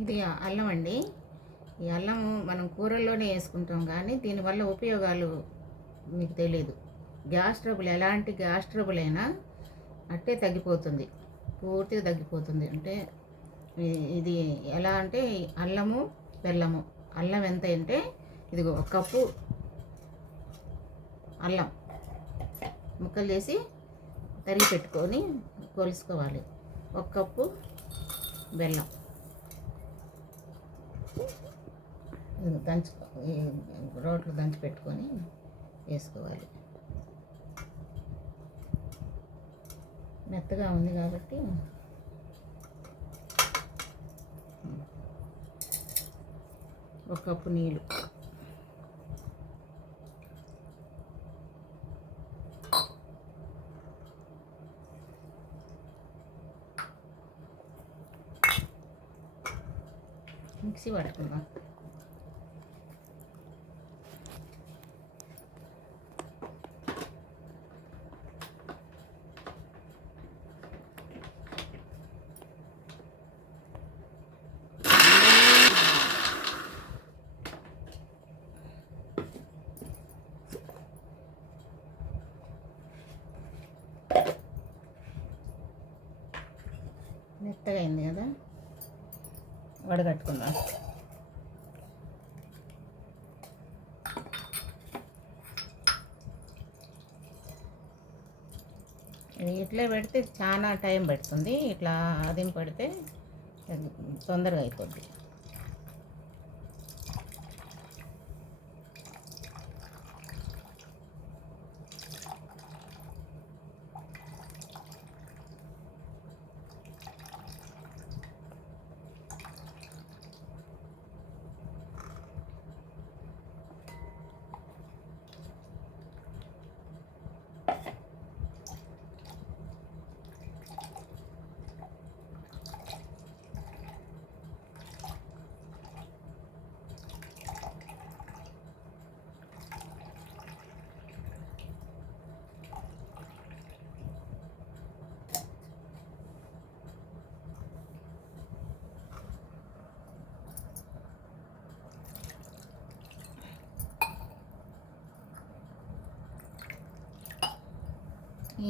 ఇది అల్లం అండి. ఈ అల్లం మనం కూరల్లోనే వేసుకుంటాం కానీ దీనివల్ల ఉపయోగాలు మీకు తెలియదు. గ్యాస్ ట్రబుల్, ఎలాంటి గ్యాస్ ట్రబుల్ అయినా అట్టే తగ్గిపోతుంది, పూర్తిగా తగ్గిపోతుంది. అంటే ఇది ఎలా అంటే అల్లము బెల్లము. అల్లం ఎంత అంటే ఇదిగో ఒక కప్పు అల్లం ముక్కలు చేసి తరిగి పెట్టుకొని కొలుసుకోవాలి. ఒక కప్పు బెల్లం దంచు రోట్లో దంచి పెట్టుకొని వేసుకోవాలి. మెత్తగా ఉంది కాబట్టి ఒక కప్పు నీళ్ళు, మిక్సీ పడుకుందాం. మెత్తగా అయింది కదా, వడగట్టుకుందాం. ఇట్లా పెడితే చాలా టైం పడుతుంది, ఇట్లా అదిం పడితే తొందరగా అయిపోద్ది.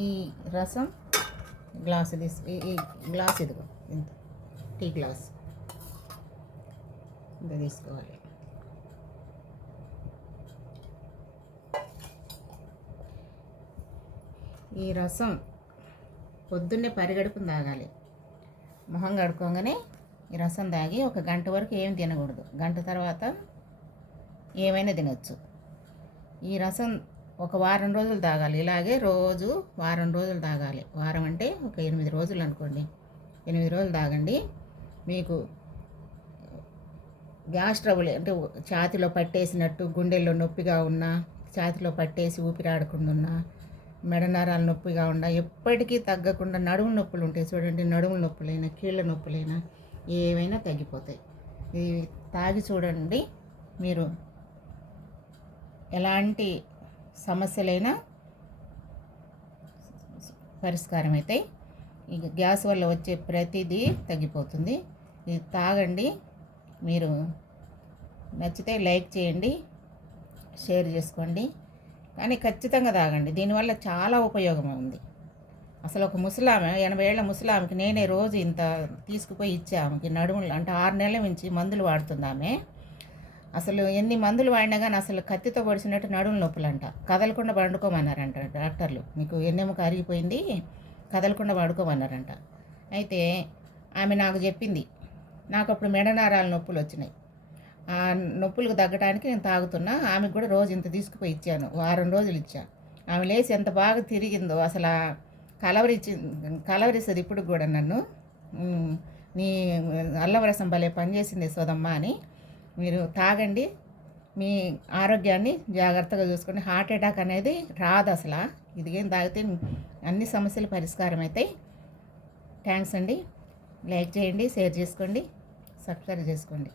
ఈ రసం గ్లాసు ఈ గ్లాస్ ఇదిగో, ఇంత టీ గ్లాస్ ఇంత తీసుకోవాలి. ఈ రసం పొద్దున్నే పరిగడుపుని తాగాలి. మొహం కడుక్కోగానే ఈ రసం తాగి ఒక గంట వరకు ఏం తినకూడదు. గంట తర్వాత ఏమైనా తినచ్చు. ఈ రసం ఒక వారం రోజులు తాగాలి. ఇలాగే రోజు వారం రోజులు తాగాలి. వారం అంటే ఒక 8 రోజులు అనుకోండి. 8 రోజులు తాగండి. మీకు గ్యాస్ ట్రబుల్ అంటే ఛాతీలో పట్టేసినట్టు, గుండెల్లో నొప్పిగా ఉన్నా, ఛాతీలో పట్టేసి ఊపిరాడకుండా ఉన్నా, మెడ నరాలు నొప్పిగా ఉన్నా, ఎప్పటికీ తగ్గకుండా నడుము నొప్పులు ఉంటాయి చూడండి. నడుము నొప్పులైనా, కీళ్ళ నొప్పులైనా ఏవైనా తగ్గిపోతాయి. ఇవి తాగి చూడండి, మీరు ఎలాంటి సమస్యలైనా పరిష్కారం అవుతాయి. ఇక గ్యాస్ వల్ల వచ్చే ప్రతిదీ తగ్గిపోతుంది. ఇది తాగండి. మీరు నచ్చితే లైక్ చేయండి, షేర్ చేసుకోండి, కానీ ఖచ్చితంగా తాగండి. దీనివల్ల చాలా ఉపయోగం ఉంది. అసలు ఒక ముసలామె, 80 ఏళ్ల ముసలామెకి నేనే రోజు ఇంత తీసుకుపోయి ఇచ్చా. ఆమెకి నడుములు అంటే 6 నెలల నుంచి మందులు వాడుతుంది ఆమె. అసలు ఎన్ని మందులు వాడినా కానీ అసలు కత్తితో పొడిచినట్టు నడుము నొప్పులంట. కదలకుండా పండుకోమన్నారంట డాక్టర్లు. మీకు ఎన్నెముక అరిగిపోయింది, కదలకుండా పడుకోమన్నారంట. అయితే ఆమె నాకు చెప్పింది, నాకు అప్పుడు మెడనరాల నొప్పులు వచ్చినాయి. ఆ నొప్పులకు తగ్గడానికి నేను తాగుతున్నా. ఆమెకు కూడా రోజు ఇంత తీసుకుపోయి ఇచ్చాను. వారం రోజులు ఇచ్చా. ఆమె లేచి ఎంత బాగా తిరిగిందో, అసలు కలవరిస్తుంది ఇప్పుడు కూడా నన్ను. నీ అల్లం రసం భలే పనిచేసింది సోదమ్మ అని. మీరు తాగండి, మీ ఆరోగ్యాన్ని జాగ్రత్తగా చూసుకోండి. హార్ట్ అటాక్ అనేది రాదు అసలు. ఇదిగేం తాగితే అన్ని సమస్యలు పరిష్కారం అవుతాయి. థ్యాంక్స్ అండి. లైక్ చేయండి, షేర్ చేసుకోండి, సబ్స్క్రైబ్ చేసుకోండి.